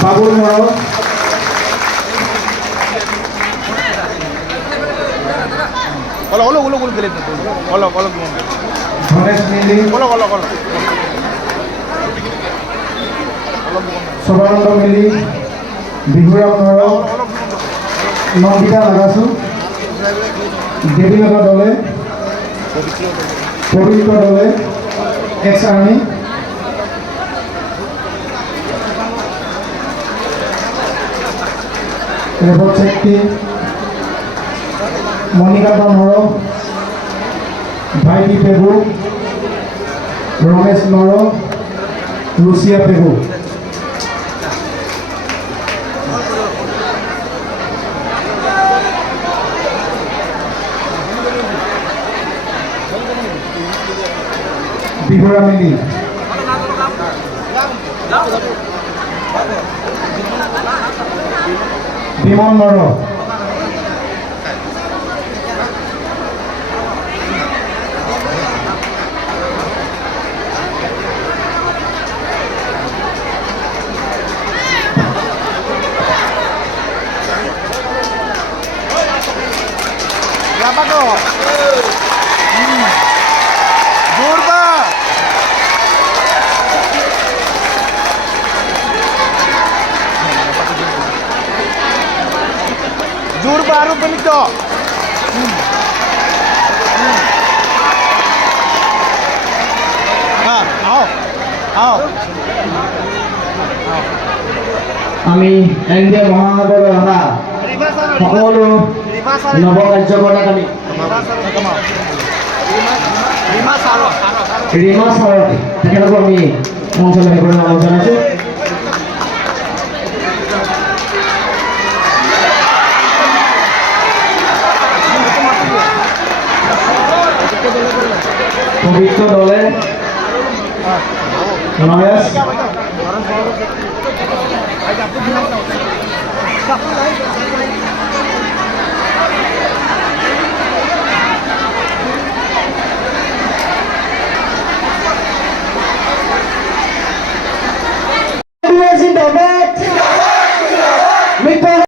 বাবুল নর ধনেশ মিলি সবানন্দ মিলি বিহুরাম নর নন্দিতা লাগাসু দেবীলতা দলে পবিত্র দলে এক্স আর্মি রেবত চেক্তি মণিকান্ত নর ভাইটি পেগু রমেশ নর লুচিয়া পেগু বিহুরা মিলি বিমন নর Jur baru benito. আমি এনডিএ মহানগর রানা সকলো নৱকাৰ্যকৰ্তাক আমি ৰীমা ছাৰক তেখেতকো আমি অঞ্চলৰ সেইবোৰ নাম জনাইছোঁ। পবিত্র দলে নয়েশ